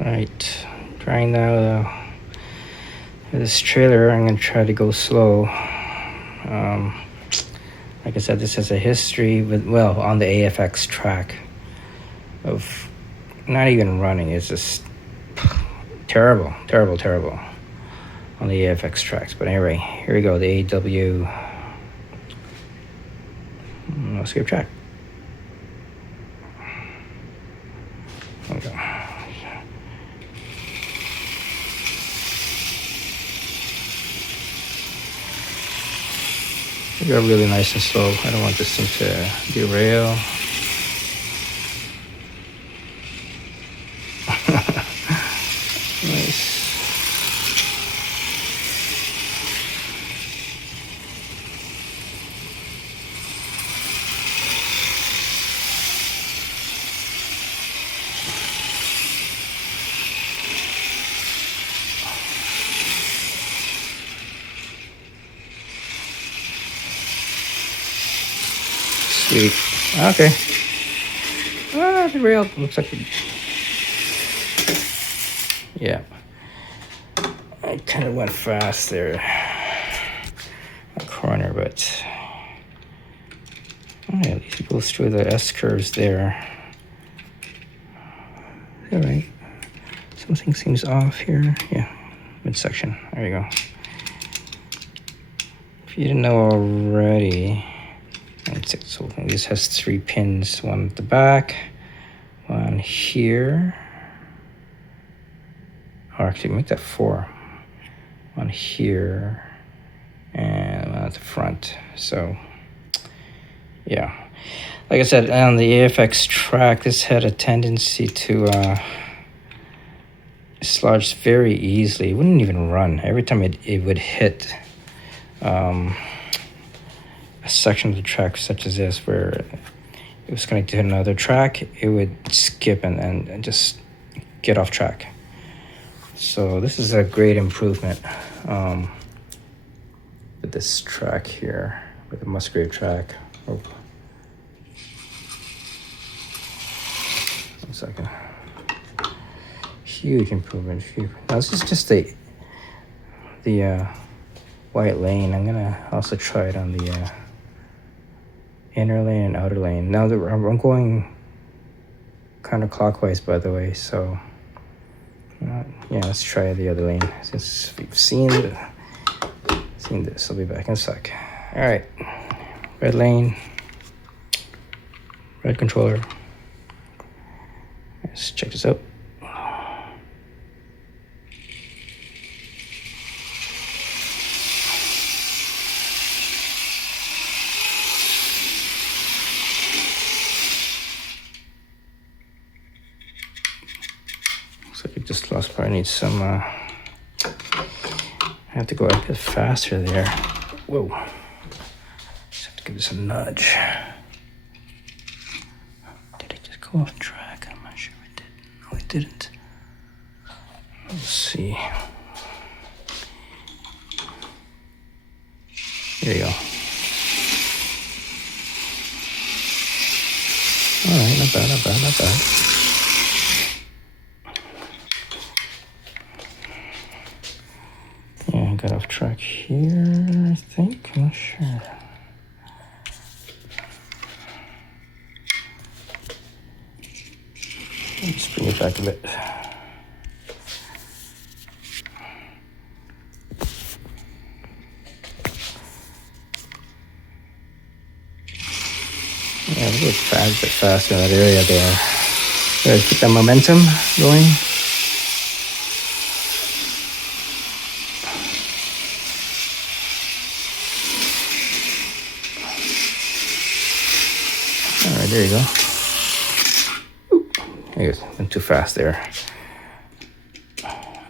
Right, trying now this trailer. I'm gonna try to go slow. Like I said, this has a history with, well, on the AFX track of not even running. It's just terrible on the AFX tracks. But anyway, here we go, the AW Musgrave track. There we go. We go really nice and slow. I don't want this thing to derail. Nice. Sweet. Okay. The rail looks like it. Yeah. I kind of went fast there. A corner, but at least it goes through the S curves there. All right. Something seems off here. Yeah. Midsection. There you go. If you didn't know already, so this has 3 pins, one at the back, one here, or actually make that 4, one here, and one at the front. So yeah, like I said, on the AFX track, this had a tendency to dislodge very easily. It wouldn't even run. Every time it would hit a section of the track such as this, where it was connected to another track, it would skip and just get off track. So this is a great improvement with this track here, with the Musgrave track. Oh. 1 second. Huge improvement. Now this is just the white lane. I'm gonna also try it on the inner lane and outer lane. Now that I'm going counterclockwise, by the way, so yeah, let's try the other lane since we've seen this. I'll be back in a sec. All right, red lane, red controller. Let's check this out. Looks like it just lost power. I need some, I have to go a bit faster there. Whoa. Just have to give this a nudge. Did it just go off track? I'm not sure it did. No, it didn't. Let's see. There you go. All right, not bad, not bad, not bad. Yeah, I got off track here, I think. I'm not sure. Let's bring it back a bit. Yeah, a bit faster in that area there. Gotta keep that momentum going. All right, there you go. Oop. There you go. Went too fast there.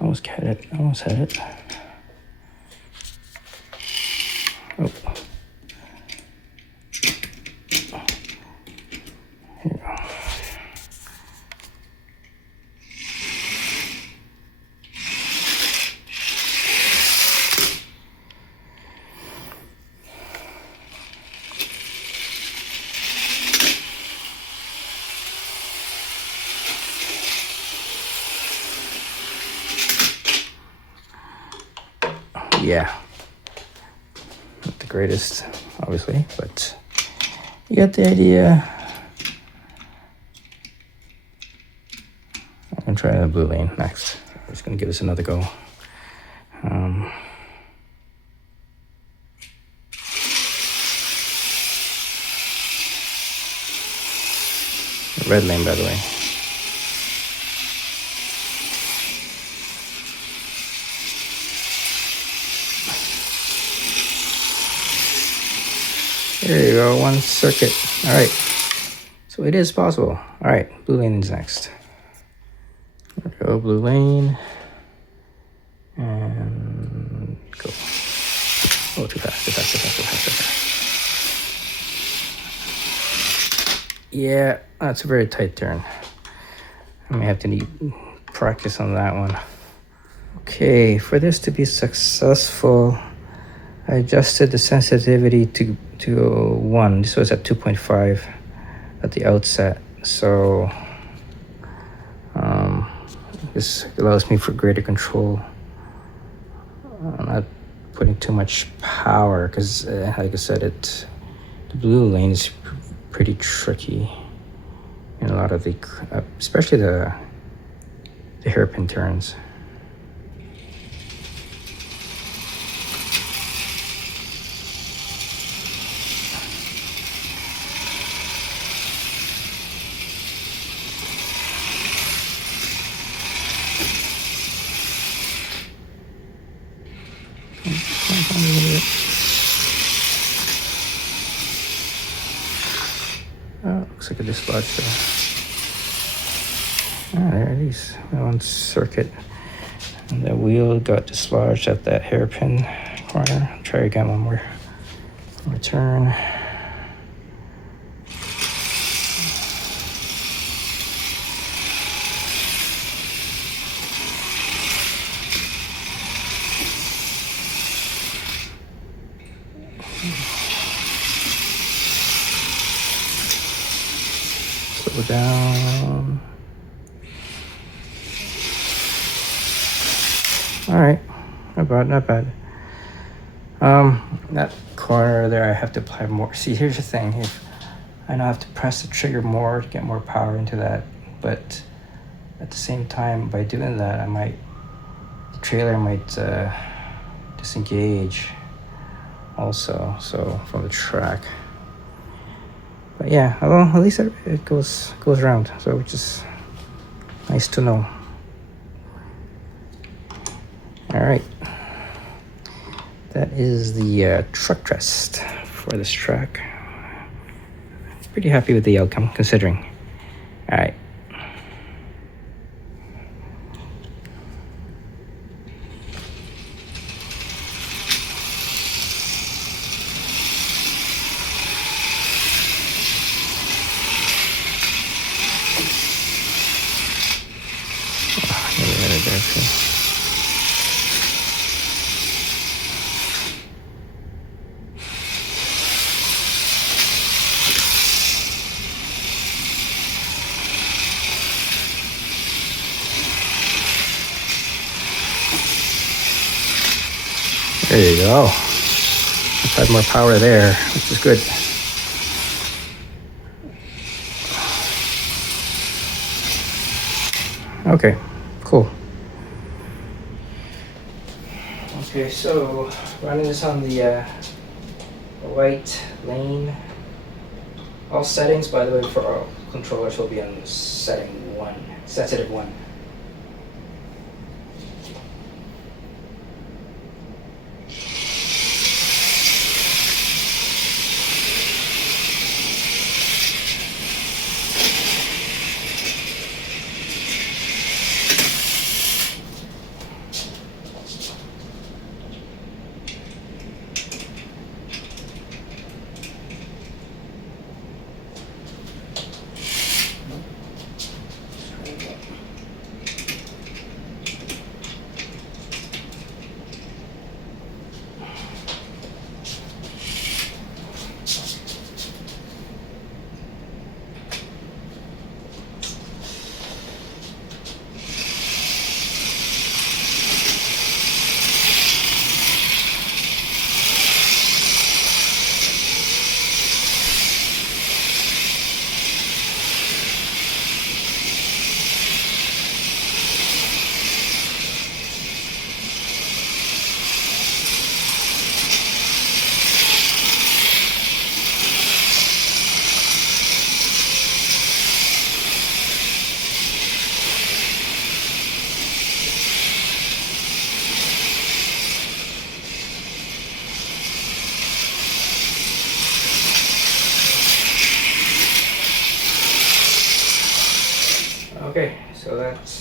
Almost had it. Almost had it. Oh. Here we go. Yeah, not the greatest, obviously, but you get the idea. I'm gonna try the blue lane next. I'm just gonna give this another go. Red lane, by the way. There you go, one circuit. All right, so it is possible. All right, blue lane is next. There we go, blue lane. And go. Oh, too fast, too fast, too fast, too fast, too fast. Yeah, that's a very tight turn. I may have to need practice on that one. Okay, for this to be successful, I adjusted the sensitivity to 1. This was at 2.5 at the outset. So this allows me for greater control. I'm not putting too much power because, like I said, the blue lane is pretty tricky in a lot of the, especially the hairpin turns. Oh, looks like a dislodge there. Ah, there it is. One circuit. And the wheel got dislodged at that hairpin corner. Try again one more turn. Slow down. All right, not bad, not bad. That corner there, I have to apply more. See, here's the thing. If I now have to press the trigger more to get more power into that, but at the same time, by doing that, the trailer might disengage also, so from the track. But yeah, well, at least it goes around, so which is nice to know. All right, that is the truck test for this track. Pretty happy with the outcome, considering. All right. There you go. I've had more power there, which is good. Okay, cool. Okay, so running this on the white lane. All settings, by the way, for all controllers will be on setting 1, sensitive 1.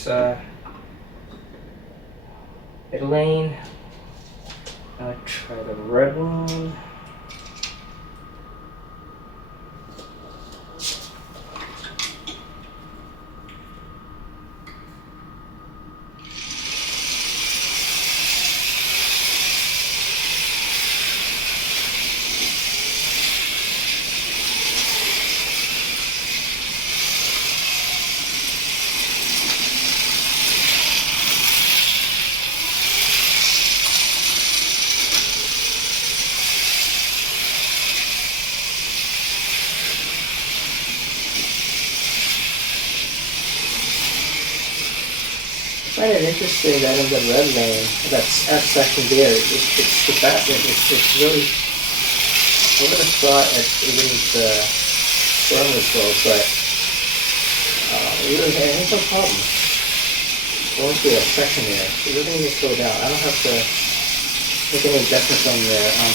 this middle lane. I'll try the red one. I find it interesting that in the red lane, that's F section there, it's the back end, it's really, I would have thought it wouldn't storm as well, but really, there's no problem going through that section there. It really needs to slow down. I don't have to make any adjustments on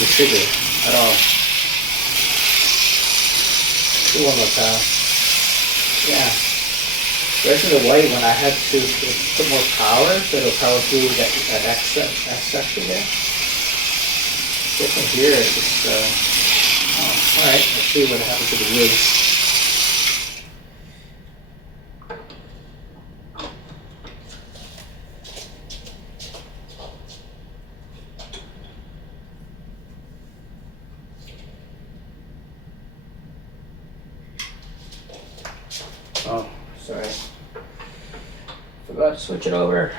the trigger at all. Do one more pass. Yeah. Versus the white one, I had to put more power, so it'll power through that X section there. Different here, it's just, alright, let's see what happens to the wheels. Oh, sorry. Forgot to switch it over.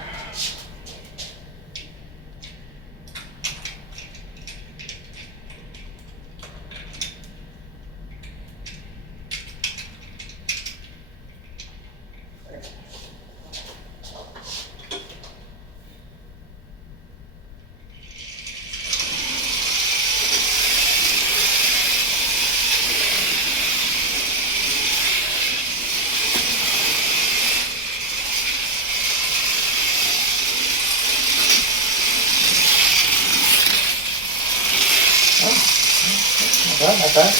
Not bad.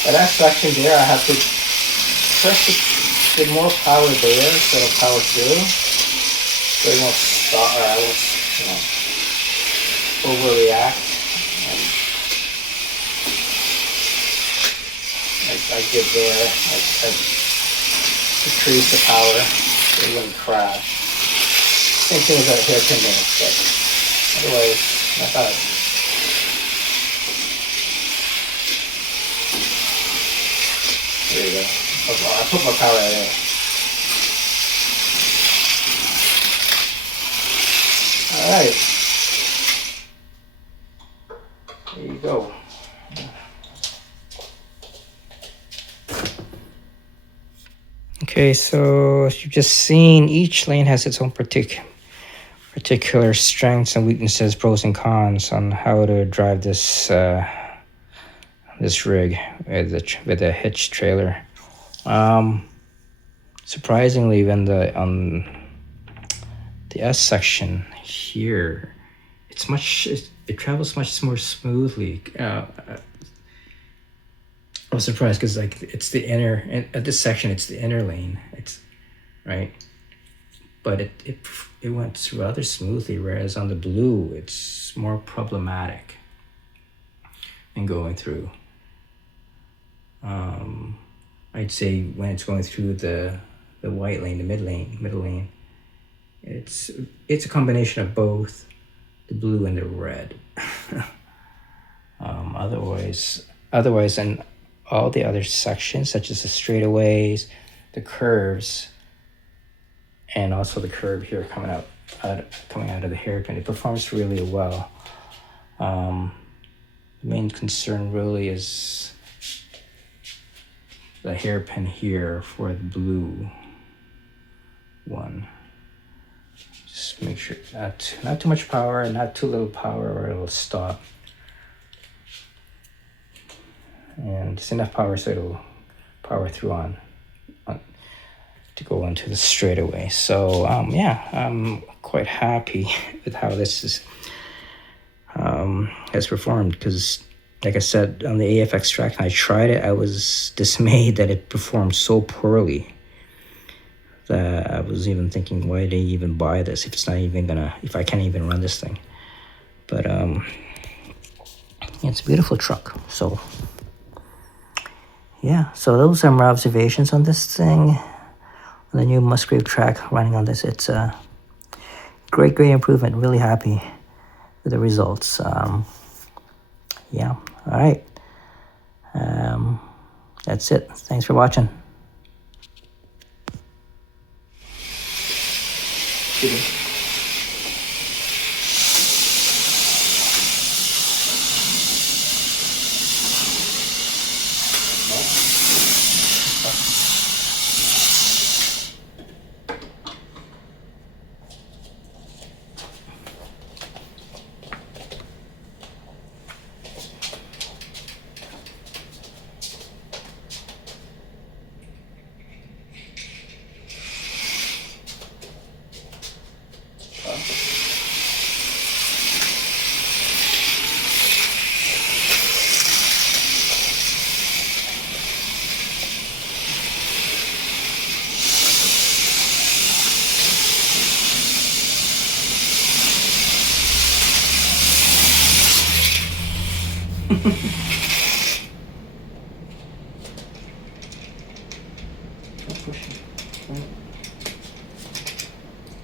But that section there, I have to press get more power there, so it'll power through. So it won't stop, or I won't, overreact. And I did there, I decrease the power. It wouldn't crash. Same thing as that hairpin there, but otherwise, not bad. There you go. I put more power in there. Alright. There you go. Okay, so as you've just seen, each lane has its own particular strengths and weaknesses, pros and cons on how to drive this this rig with a hitch trailer. Surprisingly, on the S section here, it travels much more smoothly. I was surprised because it's the inner at this section, it's the inner lane. It's right, but it went rather smoothly. Whereas on the blue, it's more problematic in going through. I'd say when it's going through the white lane, the middle lane, it's a combination of both the blue and the red. Otherwise, and all the other sections, such as the straightaways, the curves, and also the curve here coming out of the hairpin, it performs really well. The main concern really is the hairpin here for the blue one. Just make sure not too much power, not too little power, or it'll stop. And just enough power so it'll power through on to go into the straightaway. So yeah, I'm quite happy with how this is has performed, because like I said, on the AFX track, I tried it. I was dismayed that it performed so poorly that I was even thinking, why did I even buy this if it's not even gonna, if I can't even run this thing? But yeah, it's a beautiful truck. So yeah, so those are my observations on this thing. The new Musgrave track running on this, it's a great improvement. Really happy with the results. Yeah, all right. That's it. Thanks for watching.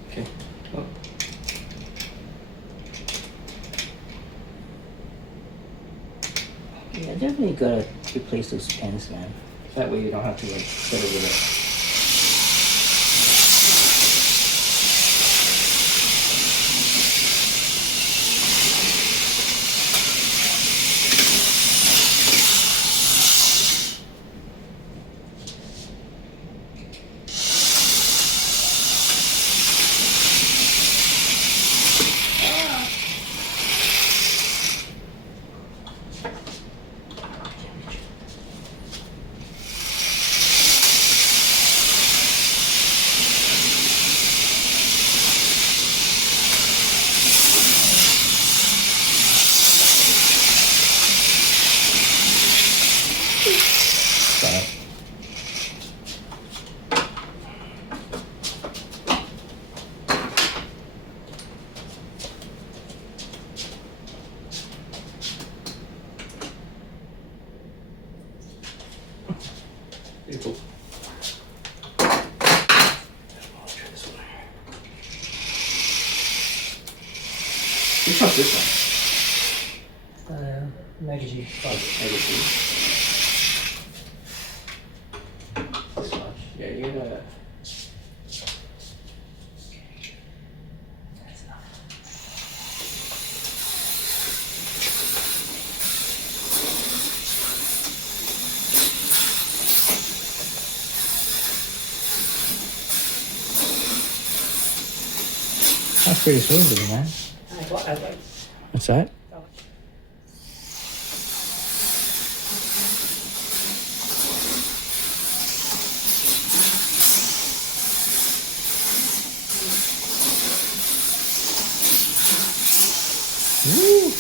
Okay. Oh. Yeah, definitely gotta replace those pins, man. That way you don't have to like fiddle with it. Pretty cool. Which one's this one? Magazine. Oh, magazine. This much. Yeah, you gotta. That's enough. That's pretty smooth, man. What's that? Woo!